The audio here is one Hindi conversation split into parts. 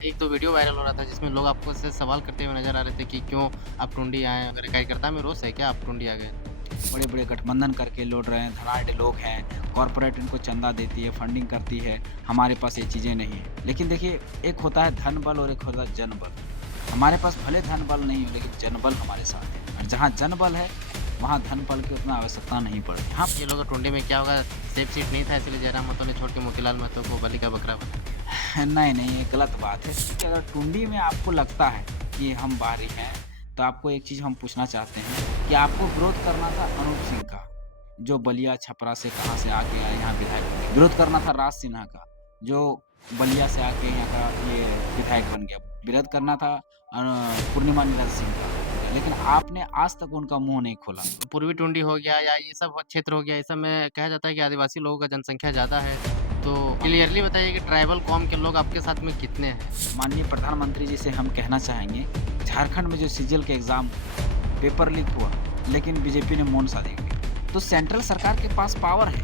एक तो वीडियो वायरल हो रहा था जिसमें लोग आपको से सवाल करते हुए नज़र आ रहे थे कि क्यों आप टुंडी आए? अगर कार्यकर्ता में रोष है क्या आप टुंडी आ गए? बड़े-बड़े गठबंधन करके लौट रहे हैं, धनाढ्य लोग हैं, कॉर्पोरेट इनको चंदा देती है, फंडिंग करती है, हमारे पास ये चीज़ें नहीं हैं। लेकिन देखिए, एक होता है धन बल और एक होता है जनबल। हमारे पास भले धन बल नहीं हो, लेकिन जनबल हमारे साथ है और जहाँ जनबल है, वहाँ धन बल की उतना आवश्यकता नहीं पड़ती। हाँ, ये लोग टुंडी में क्या होगा सेफ सीट नहीं था इसलिए जयराम महतो ने छोड़ के मोतीलाल महतो को बलि का बकरा बनाया। नहीं, नहीं, ये गलत बात है क्योंकि अगर टुंडी में आपको लगता है कि हम बाहरी हैं, तो आपको एक चीज़ हम पूछना चाहते हैं कि आपको विरोध करना था अनूप सिंह का, जो बलिया, छपरा से कहाँ से आके यहाँ विधायक बन गया। विरोध करना था राज सिन्हा का, जो बलिया से आके यहाँ का ये विधायक बन गया। विरोध करना था पूर्णिमा नीरज सिंह का, लेकिन आपने आज तक उनका मुँह नहीं खोला। पूर्वी टुंडी हो गया या ये सब क्षेत्र हो गया, ये सब में कहा जाता है कि आदिवासी लोगों का जनसंख्या ज़्यादा है। तो क्लियरली बताइए कि ट्राइबल कॉम के लोग आपके साथ में कितने हैं? माननीय प्रधानमंत्री जी से हम कहना चाहेंगे, झारखंड में जो सीजीएल का एग्ज़ाम पेपर लीक हुआ, लेकिन बीजेपी ने मौन साधी हुई। तो सेंट्रल सरकार के पास पावर है,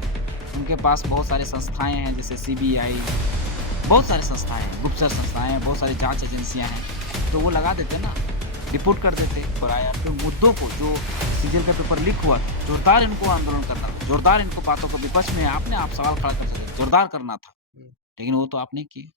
उनके पास बहुत सारी संस्थाएँ हैं जैसे सीबीआई, बहुत सारी संस्थाएँ हैं, गुप्तचर संस्थाएँ हैं, बहुत सारी जाँच एजेंसियाँ हैं, तो वो लगा देते ना, रिपोर्ट कर देते और फिर मुद्दों को जो सीजीएल का पेपर लीक हुआ था, जोरदार इनको आंदोलन करना था, जोरदार इनको बातों को विपक्ष में आपने आप सवाल खड़ा कर सकते थे, जोरदार करना था, हुँ। लेकिन वो तो आपने किए।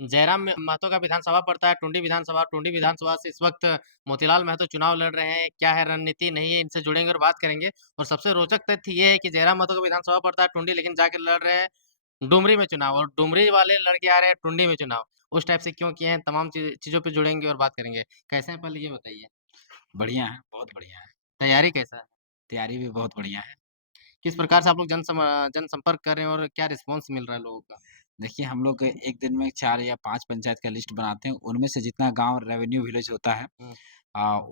जयराम महतो का विधानसभा पड़ता है, टुंडी विधानसभा से इस वक़्त मोतीलाल महतो चुनाव लड़ रहे हैं। क्या है रणनीति नहीं है, इनसे जुड़ेंगे और बात करेंगे। और सबसे रोचक तथ्य ये है कि जयराम महतो का विधानसभा पड़ता है टुंडी लेकिन जाके लड़ रहे हैं डुमरी में चुनाव और डुमरी वाले लड़ के आ रहे हैं टुंडी में चुनाव। उस टाइप से क्यों किए हैं, तमाम चीज़ों पे जुड़ेंगे और बात करेंगे। कैसे हैं पहले ये बताइए? बढ़िया है, बहुत बढ़िया है, तैयारी कैसा है? तैयारी भी बहुत बढ़िया है। किस प्रकार से आप लोग जनसंपर्क कर रहे हैं और क्या रिस्पॉन्स मिल रहा है लोगों का? देखिए, हम लोग एक दिन में 4 या 5 पंचायत का लिस्ट बनाते हैं, उनमें से जितना गाँव रेवेन्यू विलेज होता है हुँ।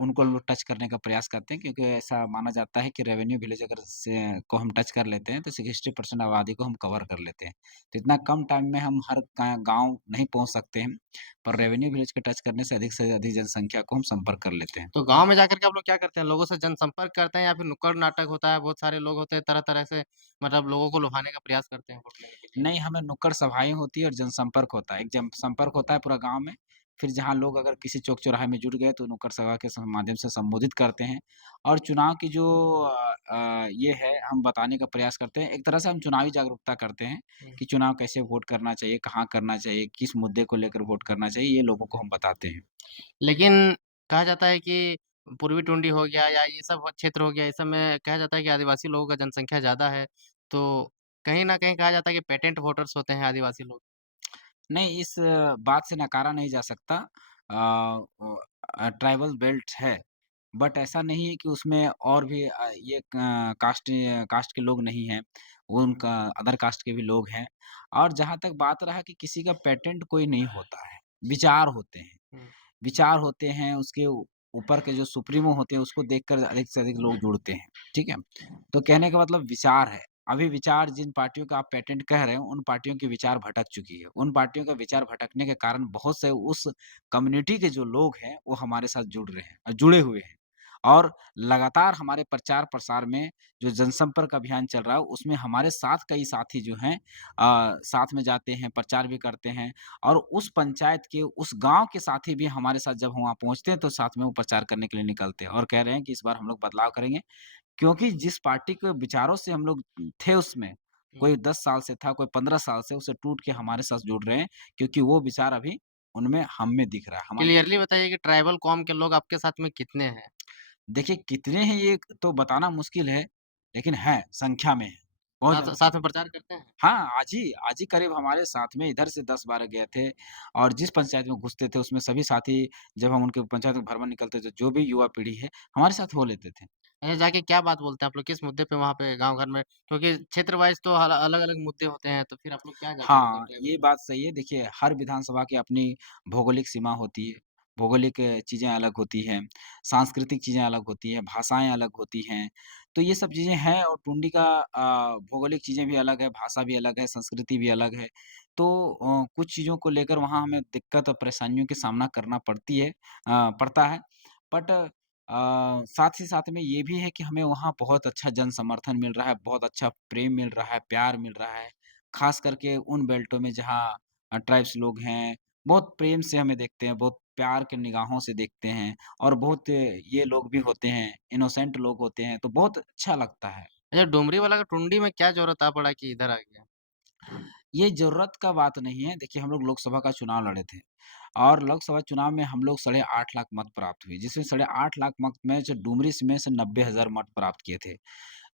उनको हम लोग टच करने का प्रयास करते हैं क्योंकि ऐसा माना जाता है कि रेवेन्यू विलेज अगर से को हम टच कर लेते हैं, तो 60% आबादी को हम कवर कर लेते हैं। तो इतना कम टाइम में हम हर गाँव नहीं पहुँच सकते हैं, पर रेवेन्यू विलेज के टच करने से अधिक जनसंख्या को हम संपर्क कर लेते हैं। तो गाँव में जाकर के आप लोग क्या करते हैं? लोगों से जनसंपर्क करते हैं या फिर नुक्कड़ नाटक होता है, बहुत सारे लोग होते हैं, तरह-तरह से मतलब लोगों को लुभाने का प्रयास करते हैं वोट लेने के लिए? नहीं, हमें नुक्कड़ सभाएँ होती है और जनसंपर्क होता है। एक जनसंपर्क होता है पूरा गाँव में, फिर जहाँ लोग अगर किसी चौक-चौराहे में जुट गए तो नुक्कड़ सभा के माध्यम से संबोधित करते हैं और चुनाव की जो ये है हम बताने का प्रयास करते हैं। एक तरह से हम चुनावी जागरूकता करते हैं हुँ। कि चुनाव कैसे वोट करना चाहिए, कहाँ करना चाहिए, किस मुद्दे को लेकर वोट करना चाहिए, ये लोगों को हम बताते हैं। लेकिन कहा जाता है कि पूर्वी टुंडी हो गया या ये सब क्षेत्र हो गया, इस सब में कहा जाता है कि आदिवासी लोगों का जनसंख्या ज़्यादा है, तो कहीं न कहीं कहा जाता है कि पेटेंट वोटर्स होते हैं आदिवासी लोग। नहीं, इस बात से नकारा नहीं जा सकता। ट्राइबल बेल्ट है, बट ऐसा नहीं है कि उसमें और भी ये कास्ट के लोग नहीं हैं, वो उनका अदर कास्ट के भी लोग हैं। और जहाँ तक बात रहा कि किसी का पेटेंट कोई नहीं होता है, विचार होते हैं। हुँ। विचार होते हैं, उसके ऊपर के जो सुप्रीमो होते हैं, उसको देखकर अधिक से अधिक लोग जुड़ते हैं, ठीक है? तो कहने का मतलब विचार है। अभी विचार जिन पार्टियों का आप पेटेंट कह रहे हो, उन पार्टियों के विचार भटक चुकी है। उन पार्टियों का विचार भटकने के कारण बहुत से उस कम्युनिटी के जो लोग हैं, वो हमारे साथ जुड़ रहे हैं जुड़े हुए हैं। और लगातार हमारे प्रचार-प्रसार में जो जनसंपर्क अभियान चल रहा है, उसमें हमारे साथ कई साथी जो हैं साथ में जाते हैं, प्रचार भी करते हैं और उस पंचायत के, उस गाँव के साथी भी हमारे साथ जब हम वहाँ पहुँचते हैं, तो साथ में वो प्रचार करने के लिए निकलते हैं और कह रहे हैं कि इस बार हम लोग बदलाव करेंगे। क्योंकि जिस पार्टी के विचारों से हम लोग थे उसमें, हुँ। कोई 10 साल से था, कोई 15 साल से, उसे टूट के हमारे साथ जुड़ रहे हैं, क्योंकि वो विचार अभी उनमें हम में दिख रहा है। हमारे क्लियरली बताइए कि ट्राइबल कॉम के लोग आपके साथ में कितने हैं? देखिए कितने हैं ये तो बताना मुश्किल है, लेकिन हैं, संख्या में हैं, बहुत साथ ज़्यादा साथ में संख्या। प्रचार करते हैं? हाँ, आज ही करीब हमारे साथ में इधर से 10-12 गए थे और जिस पंचायत में घुसते थे उसमें सभी साथी जब हम उनके पंचायत में भ्रमण निकलते थे, जो भी युवा पीढ़ी है, हमारे साथ हो लेते थे। अच्छा, जाके क्या बात बोलते हैं आप लोग? किस मुद्दे पे वहाँ पे गाँव घर में क्योंकि क्षेत्र वाइज़ तो अलग-अलग मुद्दे होते हैं, तो फिर आप लोग क्या जाके बोलते हैं हाँ, ट्राइबल ये में? बात सही है। देखिए, हर विधानसभा की अपनी भौगोलिक सीमा होती है। भौगोलिक चीज़ें अलग होती हैं, सांस्कृतिक चीज़ें अलग होती हैं, भाषाएँ अलग होती हैं। तो ये सब चीज़ें हैं और टुंडी का भौगोलिक चीज़ें भी अलग है, भाषा भी अलग है, संस्कृति भी अलग है। तो कुछ चीज़ों को लेकर वहाँ हमें दिक्कत और परेशानियों का सामना करना पड़ता है। बट साथ ही साथ में ये भी है कि हमें वहाँ बहुत अच्छा जन समर्थन मिल रहा है, बहुत अच्छा प्रेम मिल रहा है, प्यार मिल रहा है। ख़ास करके उन बेल्टों में जहाँ ट्राइब्स लोग हैं, बहुत प्रेम से हमें देखते हैं, बहुत प्यार के निगाहों से देखते हैं और बहुत ये लोग भी होते हैं, इनोसेंट लोग होते हैं, तो बहुत अच्छा लगता है। अच्छा डुमरी वाला का टुंडी में क्या ज़रूरत आ पड़ा कि इधर आ गया? ये ज़रूरत का बात नहीं है, देखिए हम लोग लोकसभा का चुनाव लड़े थे और लोकसभा चुनाव में हम लोग साढ़े 8 लाख मत प्राप्त हुए, जिसमें साढ़े 8 लाख मत में जो डुमरी में से 90,000 मत प्राप्त किए थे।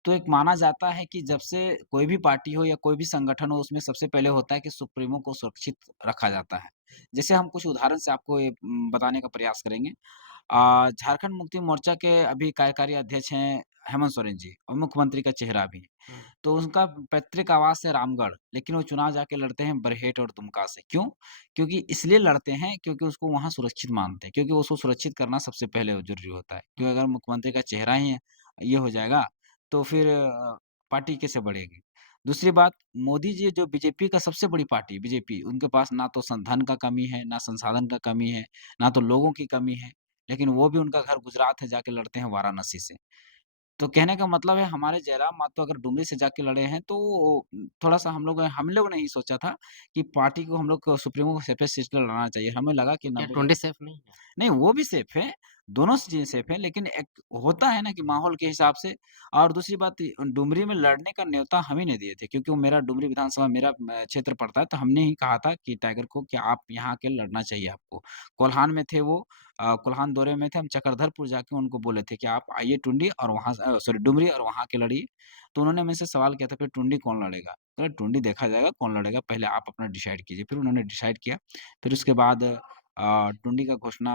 तो एक माना जाता है कि जब से कोई भी पार्टी हो या कोई भी संगठन हो, उसमें सबसे पहले होता है कि सुप्रीमो को सुरक्षित रखा जाता है। जैसे हम कुछ उदाहरण से आपको ये बताने का प्रयास करेंगे। झारखंड मुक्ति मोर्चा के अभी कार्यकारी अध्यक्ष हैं हेमंत सोरेन जी और मुख्यमंत्री का चेहरा भी। हुँ, तो उनका पैतृक आवास है रामगढ़, लेकिन वो चुनाव जाके लड़ते हैं बरहेट और दुमका से। क्यों? क्योंकि इसलिए लड़ते हैं क्योंकि उसको वहाँ सुरक्षित मानते हैं, क्योंकि उसको सुरक्षित करना सबसे पहले ज़रूरी होता है। हुँ। क्योंकि अगर मुख्यमंत्री का चेहरा ही ये हो जाएगा, तो फिर पार्टी कैसे बढ़ेगी? दूसरी बात, मोदी जी जो बीजेपी का सबसे बड़ी पार्टी बीजेपी, उनके पास ना तो धन का कमी है, ना संसाधन का कमी है, ना तो लोगों की कमी है, लेकिन वो भी उनका घर गुजरात है, जाके लड़ते हैं वाराणसी से। तो कहने का मतलब है हमारे जयराम मातो अगर डुमरी से जाके लड़े हैं तो थोड़ा-सा हम लोग ने ही सोचा था कि पार्टी को हम लोग को सुप्रीमो को सेपरेट सीट से लड़ाना चाहिए। हमें लगा कि तो क्या 90 टुंडी सेफ नहीं है? नहीं, वो भी सेफ है, दोनों स चीज़ें सेफ हैं, लेकिन एक होता है ना कि माहौल के हिसाब से और दूसरी बात डुमरी में लड़ने का न्योता हम ही ने दिए थे क्योंकि वो मेरा डुमरी विधानसभा मेरा क्षेत्र पड़ता है, तो हमने ही कहा था कि टाइगर को कि आप यहाँ आके लड़ना चाहिए आपको। कोल्हान में थे वो कोल्हान दौरे में थे, हम चक्रधरपुर जाके उनको बोले थे कि आप आइए टुंडी और वहाँ से सॉरी डुमरी और वहाँ आके लड़िए। तो उन्होंने मेरे से सवाल किया था, "फिर टुंडी कौन लड़ेगा?" कहा, "टुंडी देखा जाएगा कौन लड़ेगा, पहले आप अपना डिसाइड कीजिए।" फिर उन्होंने डिसाइड किया, फिर उसके बाद टुंडी का घोषणा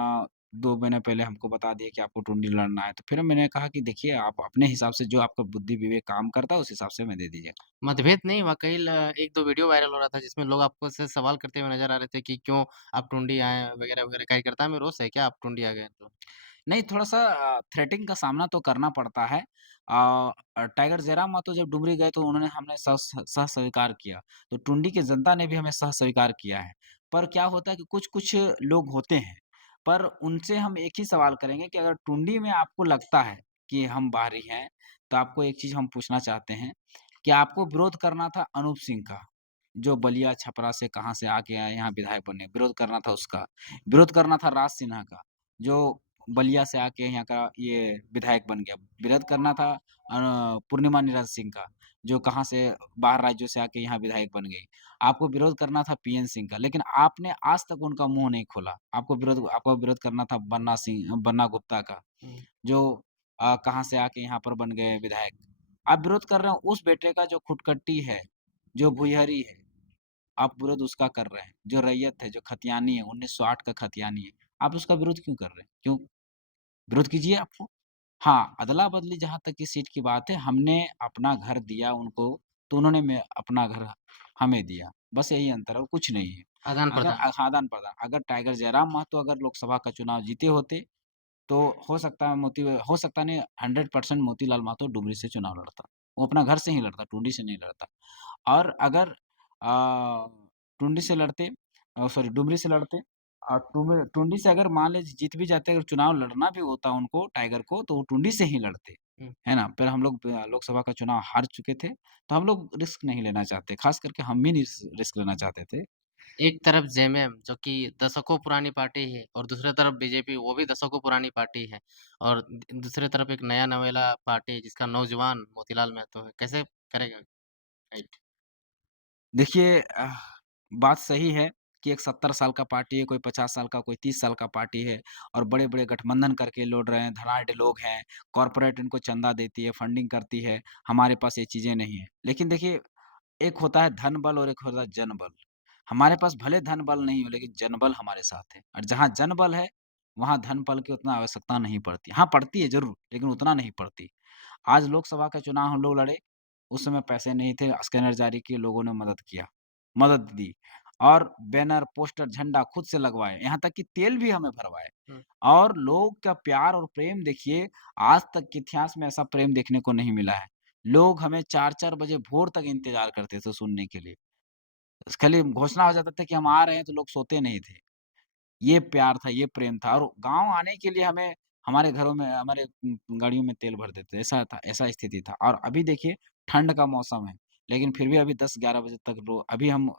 2 महीने पहले हमको बता दिए कि आपको टुंडी लड़ना है, तो फिर मैंने कहा कि देखिए आप अपने हिसाब से जो आपका बुद्धि विवेक काम करता है उस हिसाब से हमें दे दीजिएगा। मतभेद नहीं हुआ कई 1-2 वीडियो वायरल हो रहा था जिसमें लोग आपको से सवाल करते हुए नज़र आ रहे थे कि क्यों आप टुंडी आए वगैरह-वगैरह कार्यकर्ता में रोष है क्या आप टुंडी आ गए तो? नहीं थोड़ा-सा थ्रेटिंग का सामना तो करना पड़ता है। टाइगर जयराम मातो जब डुमरी गए तो उन्होंने हमने सह-स्वीकार किया, तो टुंडी की जनता ने भी हमें सह-स्वीकार किया है। पर क्या होता है कि कुछ-कुछ लोग होते हैं, पर उनसे हम एक ही सवाल करेंगे कि अगर टुंडी में आपको लगता है कि हम बाहरी हैं, तो आपको एक चीज़ हम पूछना चाहते हैं कि आपको विरोध करना था अनूप सिंह का, जो बलिया, छपरा से कहाँ से आके आए यहाँ विधायक बने, विरोध करना था उसका। विरोध करना था राज सिन्हा का, जो बलिया से आके यहाँ का ये विधायक बन गया। विरोध करना था पूर्णिमा नीरज सिंह का, जो कहाँ से बाहर राज्यों से आके यहाँ विधायक बन गई। आपको विरोध करना था पीएन सिंह का, लेकिन आपने आज तक उनका मुँह नहीं खोला। आपको विरोध करना था बन्ना गुप्ता का, हुँ। जो कहाँ से आके यहाँ पर बन गए विधायक। आप विरोध कर रहे हो उस बेटे का जो खुटकट्टी है, जो भुइहरी है, आप विरोध उसका कर रहे हैं। जो रैयत है, जो खतियानी है, 1908 का खतियानी है, आप उसका विरोध क्यों कर रहे हैं? क्यों? विरोध कीजिए आपको। हाँ, अदला-बदली जहाँ तक की सीट की बात है, हमने अपना घर दिया उनको, तो उन्होंने में अपना घर हमें दिया। बस यही अंतर है और कुछ नहीं है। अगर आदान-प्रदान। आदान-प्रदान अगर टाइगर जयराम महतो अगर लोकसभा का चुनाव जीते होते, तो हो सकता नहीं 100% मोतीलाल महतो डुमरी से चुनाव लड़ता। वो अपना घर से ही लड़ता, टुंडी से नहीं लड़ता। और अगर टुंडी से लड़ते सॉरी डुमरी से लड़ते टुंडी से अगर मान लीजिए जीत भी जाते, अगर चुनाव लड़ना भी होता उनको टाइगर को, तो वो टुंडी से ही लड़ते, हुँ। है ना? पर हम लोग लोकसभा का चुनाव हार चुके थे, तो हम लोग रिस्क नहीं लेना चाहते, ख़ास करके हम भी नहीं रिस्क लेना चाहते थे। एक तरफ जेएमएम जो कि दशकों पुरानी पार्टी है और दूसरी तरफ बीजेपी वो भी दशकों पुरानी पार्टी है और दूसरी तरफ एक नया नवेला पार्टी है जिसका नौजवान मोतीलाल महतो है। कैसे करेगा फाइट? देखिए बात सही है कि एक 70 साल का पार्टी है, कोई 50 साल का, कोई 30 साल का पार्टी है और बड़े-बड़े गठबंधन करके लड़ रहे हैं, धनाढ्य लोग हैं, कॉर्पोरेट इनको चंदा देती है, फंडिंग करती है, हमारे पास ये चीज़ें नहीं हैं। लेकिन देखिए, एक होता है धन बल और एक होता है जनबल। हमारे पास भले धन बल नहीं हो, लेकिन जनबल हमारे साथ है और जहाँ जनबल है, वहाँ धन बल की उतना आवश्यकता नहीं पड़ती। हाँ, पड़ती है ज़रूर, लेकिन उतना नहीं पड़ती। आज लोकसभा का चुनाव हम लोग लड़े, उस समय पैसे नहीं थे, स्कैनर जारी किए, लोगों ने मदद दी और बैनर, पोस्टर, झंडा खुद से लगवाए, यहाँ तक कि तेल भी हमें भरवाए हुँ। और लोग का प्यार और प्रेम देखिए, आज तक के इतिहास में ऐसा प्रेम देखने को नहीं मिला है। लोग हमें 4-4 बजे भोर तक इंतज़ार करते थे सुनने के लिए। खाली घोषणा हो जाता था कि हम आ रहे हैं, तो लोग सोते नहीं थे। ये प्यार था, ये प्रेम था और गाँव आने के लिए हमें हमारे घरों में हमारे गाड़ियों में तेल भर देते, ऐसा स्थिति था। और अभी देखिए ठंड का मौसम है, लेकिन फिर भी अभी 10-11 बजे तक लो अभी हम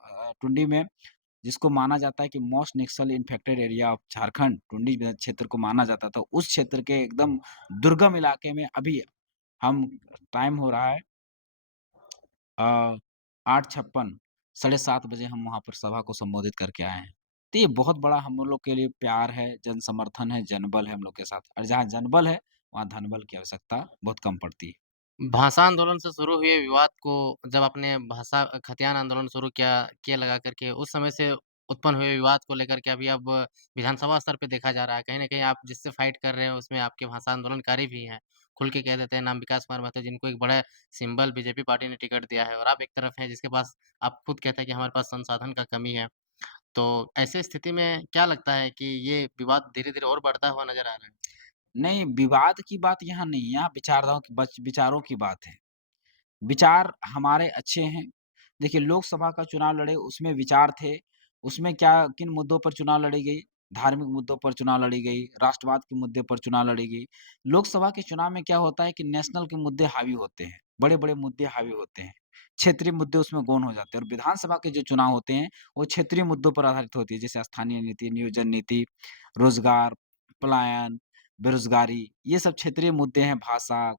टुंडी में जिसको माना जाता है कि most Naxal infected area of Jharkhand, Tundi क्षेत्र को माना जाता था। उस क्षेत्र के एकदम दुर्गम इलाके में अभी हम टाइम हो रहा है अ, 8:56 साढ़े 7 बजे हम वहाँ पर सभा को संबोधित करके आए हैं। तो ये बहुत बड़ा हम लोग के लिए प्यार है, जन-समर्थन है, जनबल है हम लोग के साथ और जहाँ जनबल है, वहाँ धनबल की आवश्यकता बहुत कम पड़ती है। भाषा आंदोलन से शुरू हुए विवाद को जब आपने भाषा खतियान आंदोलन शुरू किया लगा करके उस समय से उत्पन्न हुए विवाद को लेकर के अभी अब विधानसभा स्तर पे देखा जा रहा है। कहीं न कहीं आप जिससे फाइट कर रहे हो उसमें आपके भाषा आंदोलनकारी भी हैं। खुल के कह देते हैं नाम विकास कुमार महतो जिनको एक बड़ा सिंबल बीजेपी पार्टी ने टिकट दिया है और आप एक तरफ हैं जिसके पास आप खुद कहते हैं कि हमारे पास संसाधन का कमी है। तो ऐसी स्थिति में क्या लगता है कि ये विवाद धीरे-धीरे और बढ़ता हुआ नज़र आ रहा है? नहीं, विवाद की बात यहाँ नहीं है, यहाँ विचारधाराओं की विचारों की बात है। विचार हमारे अच्छे हैं। देखिए लोकसभा का चुनाव लड़े उसमें विचार थे, उसमें क्या किन मुद्दों पर चुनाव लड़ी गई, धार्मिक मुद्दों पर चुनाव लड़ी गई, राष्ट्रवाद के मुद्दे पर चुनाव लड़ी गई। लोकसभा के चुनाव में क्या होता है कि नेशनल के मुद्दे हावी होते हैं, बड़े-बड़े मुद्दे हावी होते हैं। क्षेत्रीय मुद्दे उसमें गौण हो जाते हैं और विधानसभा के जो चुनाव होते हैं, वो क्षेत्रीय मुद्दों पर आधारित होती है, जैसे स्थानीय नीति, नियोजन नीति, रोज़गार, पलायन, बेरोज़गारी, ये सब क्षेत्रीय मुद्दे हैं, भाषा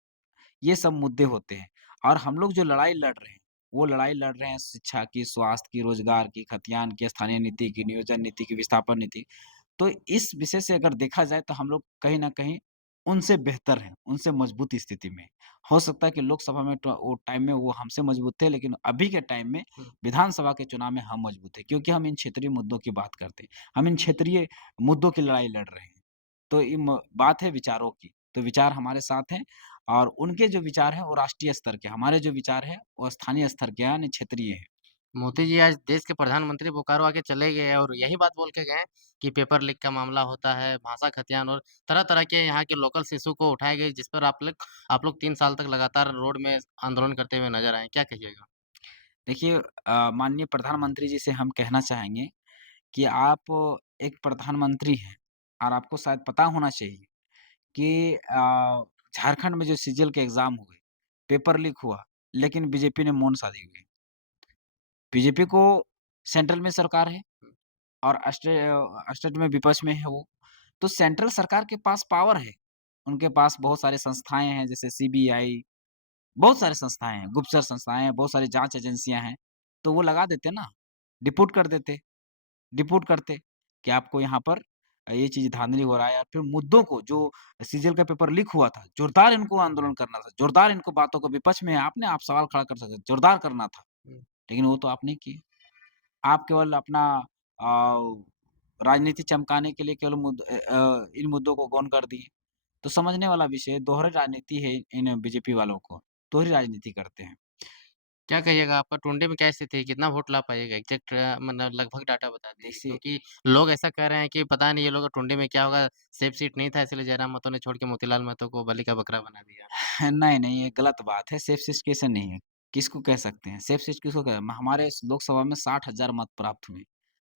ये सब मुद्दे होते हैं और हम लोग जो लड़ाई लड़ रहे हैं, वो लड़ाई लड़ रहे हैं शिक्षा की, स्वास्थ्य की, रोज़गार की, खतियान की, स्थानीय नीति की, नियोजन नीति की, विस्थापन नीति। तो इस विषय से अगर देखा जाए तो हम लोग कहीं न कहीं उनसे बेहतर हैं, उनसे मजबूत स्थिति में। हो सकता है कि लोकसभा में वो टाइम में वो हमसे मजबूत थे, लेकिन अभी के टाइम में हुँ। विधानसभा के चुनाव में हम मजबूत हैं, क्योंकि हम इन क्षेत्रीय मुद्दों की बात करते हैं। हम इन क्षेत्रीय मुद्दों की लड़ाई लड़ रहे हैं। तो बात है विचारों की, तो विचार हमारे साथ हैं और उनके जो विचार हैं वो राष्ट्रीय स्तर के, हमारे जो विचार हैं वो स्थानीय स्तर के यानी क्षेत्रीय हैं। मोदी जी आज देश के प्रधानमंत्री बोकारो आके चले गए और यही बात बोल के गए कि पेपर लीक का मामला होता है, भाषा खतियान और तरह-तरह के यहाँ के लोकल इश्यू को उठाए गए जिस पर आप लोग 3 साल तक लगातार रोड में आंदोलन करते हुए नज़र आए। क्या कहिएगा? देखिए माननीय प्रधानमंत्री जी से हम कहना चाहेंगे कि आप एक प्रधानमंत्री हैं और आपको शायद पता होना चाहिए कि झारखंड में जो सीजीएल के एग्ज़ाम हुए, पेपर लीक हुआ, लेकिन बीजेपी ने मौन साधी हुई है। बीजेपी को सेंट्रल में सरकार है और स्टेट में विपक्ष में है वो। तो सेंट्रल सरकार के पास पावर है। उनके पास बहुत सारे संस्थाएँ हैं जैसे सीबीआई, बहुत सारी संस्थाएँ हैं, गुप्तचर संस्थाएँ हैं, बहुत सारी जाँच एजेंसियाँ हैं। तो वो लगा देते ना, डिप्यूट कर देते। डिप्यूट करते कि आपको यहाँ पर ये चीज़ धांधली हो रहा है या फिर मुद्दों को जो सीजीएल का पेपर लीक हुआ था, जोरदार इनको आंदोलन करना था, जोरदार इनको बातों को विपक्ष में है आपने आप सवाल खड़ा कर सकते थे, जोरदार करना था, हुँ। लेकिन वो तो आप नहीं किए। आप केवल अपना राजनीति चमकाने के लिए केवल इन मुद्दों को गौण कर दिए। तो समझने वाला विषय है, दोहरी राजनीति है इन बीजेपी वालों को, दोहरी राजनीति करते हैं। क्या कहिएगा आपका टुंडी में क्या स्थिति है? कितना वोट ला पाइएगा? एग्ज़ैक्ट मतलब लगभग डाटा बता दीजिए देखिए क्योंकि लोग ऐसा कह रहे हैं कि पता नहीं ये लोग टुंडी में क्या होगा, सेफ सीट नहीं था इसलिए जयराम महतो ने छोड़ के मोतीलाल महतो को बलि का बकरा बना दिया। नहीं, नहीं, ये गलत बात है, सेफ सिचुएशन नहीं है। किसको कह सकते हैं? सेफ सीट किसको हमारे लोकसभा में 60,000 मत प्राप्त हुए।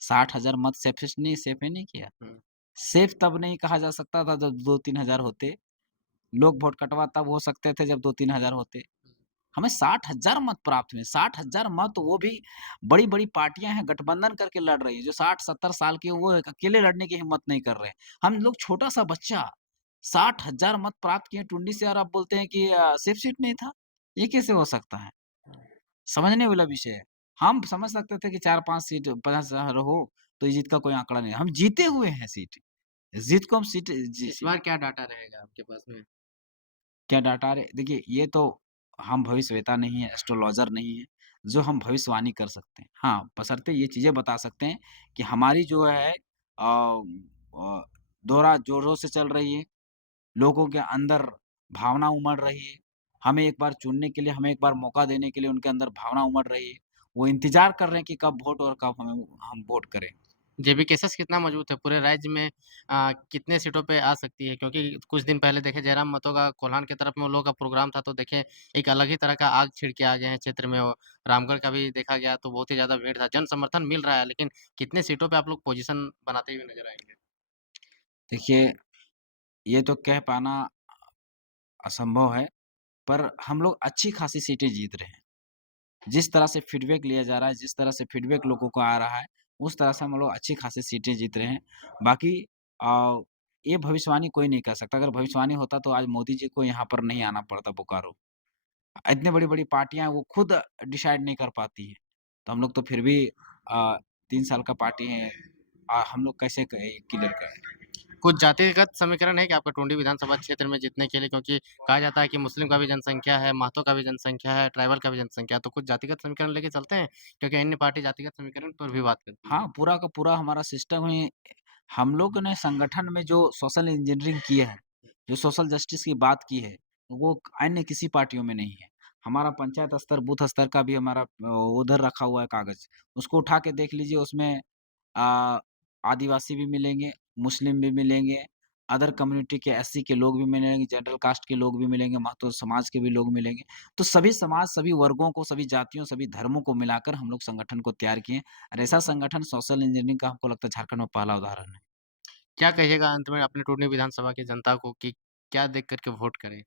60,000 मत सेफ ही नहीं किया। हुँ। सेफ तब नहीं कहा जा सकता था जब 2-3 हज़ार होते। लोग वोट कटवा तब हो सकते थे जब 2-3 हज़ार होते। हमें 60,000 मत प्राप्त हुए। 60,000 मत वो भी बड़ी-बड़ी पार्टियाँ हैं, गठबंधन करके लड़ रही हैं। जो 60-70 साल के वो अकेले लड़ने की हिम्मत नहीं कर रहे हैं। हम लोग छोटा-सा बच्चा 60,000 मत प्राप्त किए टुंडी से और आप बोलते हैं कि सेफ सीट नहीं था। ये कैसे हो सकता है? समझने वाला विषय है। हम समझ सकते थे कि 4-5 सीट 50 हो तो ये जीत का कोई आंकड़ा नहीं है। हम जीते हुए हैं सीट। जीत को हम सीट जी इस बार क्या डाटा रहेगा आपके पास में? क्या डाटा देखिए ये तो हम भविष्यवेता नहीं है, एस्ट्रोलॉज़र नहीं है, जो हम भविष्यवाणी कर सकते हैं। हाँ, बशर्ते ये चीज़ें बता सकते हैं कि हमारी जो है दौरा ज़ोरों से चल रही है, लोगों के अंदर भावना उमड़ रही है। हमें एक बार चुनने के लिए, हमें एक बार मौका देने के लिए उनके अंदर भावना उमड़ रही है। वो इंतज़ार कर रहे हैं कि कब वोट और कब हम वोट करें। जेबी केसेस कितना मजबूत है? पूरे राज्य में कितने सीटों पे आ सकती है? क्योंकि कुछ दिन पहले देखें जयराम महतो का कोल्हान की तरफ में उन लोगों का प्रोग्राम था, तो देखें एक अलग ही तरह का आग छिड़ के आ गए हैं क्षेत्र में और रामगढ़ का भी देखा गया तो बहुत ही ज़्यादा भीड़ था। जन समर्थन मिल रहा है, लेकिन कितने सीटों पे आप लोग पोज़ीशन बनाते हुए नज़र आएँगे? देखिए, ये तो कह पाना असंभव है, पर हम लोग अच्छी खासी सीटें जीत रहे हैं। जिस तरह से फीडबैक लिया जा रहा है, जिस तरह से फीडबैक लोगों को आ रहा है, उस तरह से हम लोग अच्छी खासी सीटें जीत रहे हैं। बाकी अ, ये भविष्यवाणी कोई नहीं कर सकता। अगर भविष्यवाणी होता तो आज मोदी जी को यहाँ पर नहीं आना पड़ता बोकारो। इतनी बड़ी-बड़ी पार्टियाँ वो खुद डिसाइड नहीं कर पाती हैं। तो हम लोग तो फिर भी 3 साल का पार्टी है। हम लोग कैसे क क्लियर करें? कुछ जातिगत समीकरण है क्या आपका टुंडी विधानसभा क्षेत्र में जीतने के लिए? क्योंकि कहा जाता है कि मुस्लिम का भी जनसंख्या है, महतो का भी जनसंख्या है, ट्राइबल का भी जनसंख्या है, तो कुछ जातिगत समीकरण लेके चलते हैं? क्योंकि अन्य पार्टी जातिगत समीकरण पर भी बात करती है। हाँ, पूरा का पूरा हमारा सिस्टम ही हम लोग ने संगठन में जो सोशल इंजीनियरिंग किया है, जो सोशल जस्टिस की बात की है, वो अन्य किसी पार्टियों में नहीं है। हमारा पंचायत स्तर, बूथ स्तर का भी हमारा उधर रखा हुआ है कागज़। उसको उठा के देख लीजिए उसमें अ, आदिवासी भी मिलेंगे, मुस्लिम भी मिलेंगे, अदर कम्युनिटी के एससी के लोग भी मिलेंगे, जनरल कास्ट के लोग भी मिलेंगे, महतो समाज के भी लोग मिलेंगे। तो सभी समाज, सभी वर्गों को, सभी जातियों, सभी धर्मों को मिलाकर हम लोग संगठन को तैयार किए हैं और ऐसा संगठन सोशल इंजीनियरिंग का हमको लगता है झारखंड में पहला उदाहरण है। क्या कहिएगा अंत में अपने टुंडी विधानसभा की जनता को कि क्या देख कर के वोट करें?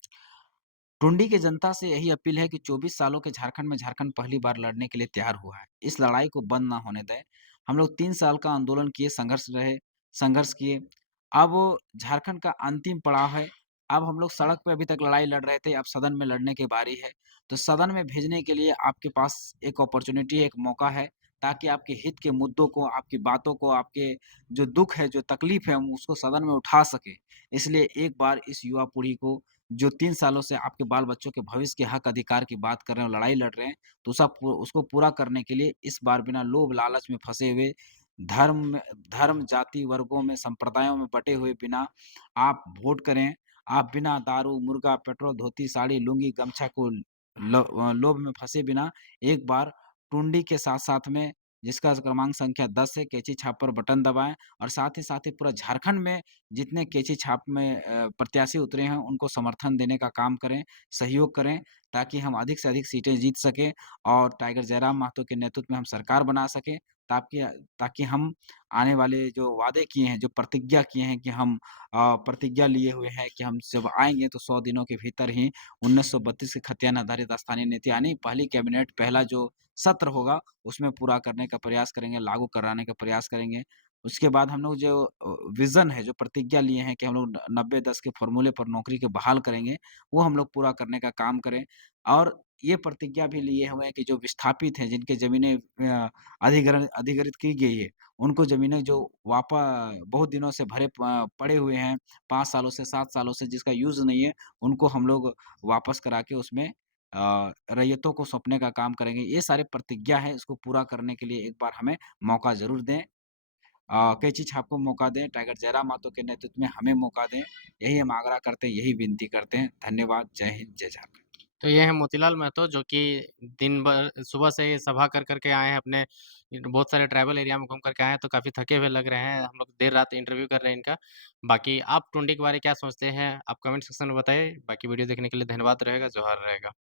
टुंडी की जनता से यही अपील है कि 24 सालों के झारखंड में झारखंड पहली बार लड़ने के लिए तैयार हुआ है। इस लड़ाई को बंद ना होने दें। हम लोग 3 साल का आंदोलन किए, संघर्ष किए। अब झारखंड का अंतिम पड़ाव है। अब हम लोग सड़क पे अभी तक लड़ाई लड़ रहे थे, अब सदन में लड़ने की बारी है। तो सदन में भेजने के लिए आपके पास एक अपॉर्च्युनिटी है, एक मौका है, ताकि आपके हित के मुद्दों को, आपकी बातों को, आपके जो दुःख है, जो तकलीफ है, हम उसको सदन में उठा सकें। इसलिए एक बार इस युवा पीढ़ी को जो 3 सालों से आपके बाल-बच्चों के भविष्य के हक अधिकार की बात कर रहे हैं और लड़ाई लड़ रहे हैं, तो उसको पूरा करने के लिए इस बार बिना लोभ लालच में फँसे हुए, धर्म धर्म, जाति, वर्गों में, संप्रदायों में बँटे हुए बिना आप वोट करें। आप बिना दारू, मुर्गा, पेट्रोल, धोती, साड़ी, लुंगी, गमछा को लोभ में फँसे बिना एक बार टुंडी के साथ-साथ में जिसका क्रमांक संख्या 10 है, कैंची छाप पर बटन दबाएँ और साथ ही पूरा झारखंड में जितने कैंची छाप में प्रत्याशी उतरे हैं, उनको समर्थन देने का काम करें, सहयोग करें, ताकि हम अधिक से अधिक सीटें जीत सकें और टाइगर जयराम महतो के नेतृत्व में हम सरकार बना सकें, ताकि ताकि हम आने वाले जो वादे किए हैं, जो प्रतिज्ञा किए हैं कि हम प्रतिज्ञा लिए हुए हैं कि हम जब आएँगे तो 100 दिनों के भीतर ही 1932 के खतियान आधारित स्थानीय नीति यानी पहली कैबिनेट पहला जो सत्र होगा, उसमें पूरा करने का प्रयास करेंगे, लागू कराने का प्रयास करेंगे। उसके बाद हम लोग जो विज़न है, जो प्रतिज्ञा लिए हैं कि हम लोग 90-10 के फ़ॉर्मूले पर नौकरी को बहाल करेंगे, वो हम लोग पूरा करने का काम करें। और ये प्रतिज्ञा भी लिए हुए हैं कि जो विस्थापित हैं, जिनकी ज़मीनें अधिग्रहित की गई है, उनको ज़मीनें जो बहुत दिनों से पड़े हुए हैं, 5 सालों से 7 सालों से जिसका यूज़ नहीं है, उनको हम लोग वापस करा के उसमें रैयतों को सौंपने का काम करेंगे। ये सारे प्रतिज्ञा है, इसको पूरा करने के लिए एक बार हमें मौका ज़रूर दें। कैंची छाप को मौका दें, टाइगर जयराम मातो के नेतृत्व में हमें मौका दें। यही हम आग्रह करते हैं, यही विनती करते हैं। धन्यवाद। जय हिंद, जय झारखंड। तो ये है मोतीलाल महतो जो कि दिन भर सुबह से सभा कर के आए हैं अपने बहुत सारे ट्राइबल एरिया में घूम कर के आए हैं, तो काफ़ी थके हुए लग रहे हैं। हम लोग देर रात इंटरव्यू कर रहे हैं इनका। बाकी आप टुंडी के बारे में क्या सोचते हैं? आप कमेंट सेक्शन में बताइए। बाकी वीडियो देखने के लिए धन्यवाद रहेगा। जोहार रहेगा।